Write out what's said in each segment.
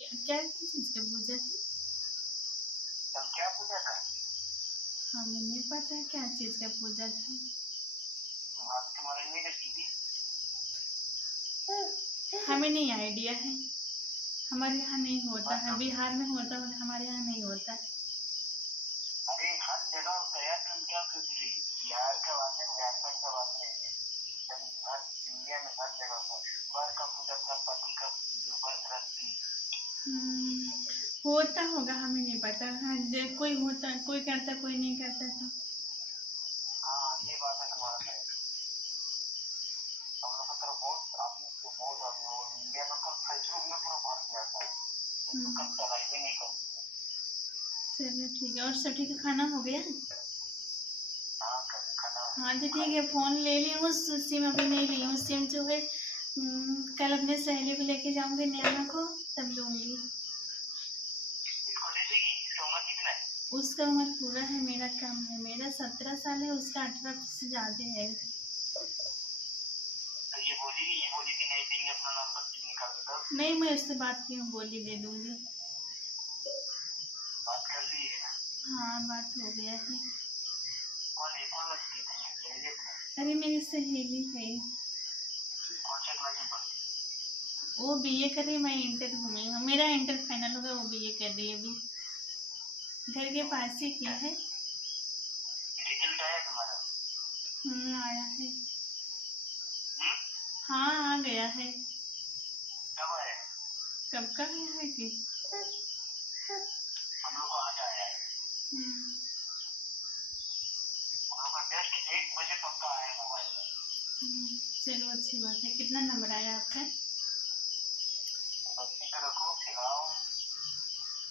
क्या किस चीज का पूजा है? कल क्या पूजा था? हमें नहीं पता क्या चीज का पूजा था। वहाँ पे तुम्हारे नहीं रखी थी? हमें नहीं आइडिया है। हमारे यहाँ नहीं होता बात है, तो बिहार में होता है, हमारे यहाँ नहीं होता है। अरे हर जगह होता है यार, तुम क्या सोच रही हो? बिहार का बात है, झारखंड का बात नहीं है। हर इंडिया में हर जगह होता है। वर का पूजा था, पति का जो व्रत रखती होता होगा, हमें नहीं पता। हाँ, कोई होता, कोई करता, कोई नहीं करता था। हाँ ये बात है तुम्हारा सही। हम लोग की तरफ बहुत आदमी को बहुत आदमी और इंडिया में कल फेसबुक में पूरा भर दिया था। तो कल चलाई भी नहीं कर। चलो ठीक है, और सब ठीक है? खाना हो गया? हाँ कभी खाना हाँ तो ठीक है, फोन ले ली हूँ, सिम अभी नहीं ली हूँ। सिम जो है कल अपने सहेली को लेके जाऊंगी नैना को, तब लूंगी। इसको दे देगी? इसका उम्र कितना है? उसका उम्र पूरा है, मेरा कम है। मेरा 17 साल है, उसका 18 से ज्यादा है। तो ये बोली कि नहीं देंगे, अपना नंबर सिम निकाल के दो। नहीं, मैं उससे बात की हूँ, बोली दे दूंगी। बात कर ली है ना? हाँ बात हो गया है। कौन है? कौन लगती है तुम्हें? सहेली है? अरे मेरी सहेली है। कौन से क्लास में पढ़ती है? वो बीए कर रही है, मैं इंटर हूँ। मेरा इंटर फाइनल होगा, वो बीए कर रही है अभी। घर के पास ही की है। रिजल्ट आया तुम्हारा? आया है। हम्म? हाँ आ गया है। कब आया? कब का आया है कि हम लोग को आज आया है। हम्म, हम लोग का टेस्ट 1 बजे पक्का आया मोबाइल में। चलो अच्छी बात है। कितना नंबर आया आपका? तो बच्ची को रखो, खिलाओ।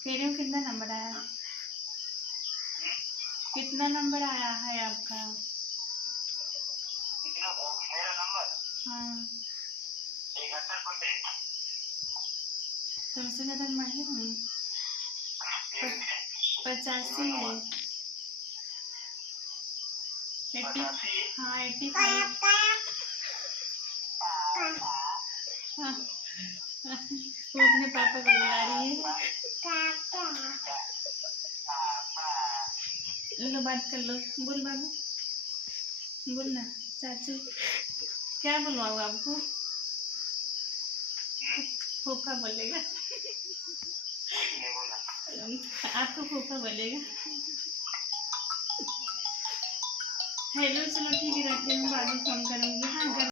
कह रही हूँ कितना नंबर आया है? कितना नंबर आया है आपका? कितना? मेरा नंबर हाँ 71%। सबसे ज्यादा मैं ही हूँ। 85 है। 80। 85? हाँ 85। हाँ वो अपने पापा को बुला रही है। लो बात कर लो। बोल बाबू, बोल ना। चाचू क्या बुलवाओ आपको? फूफा बोलेगा। ये बोला। आपको फूफा बोलेगा। हेलो, चलो ठीक है, रखते हैं, बाद में फोन करूँगी। हाँ।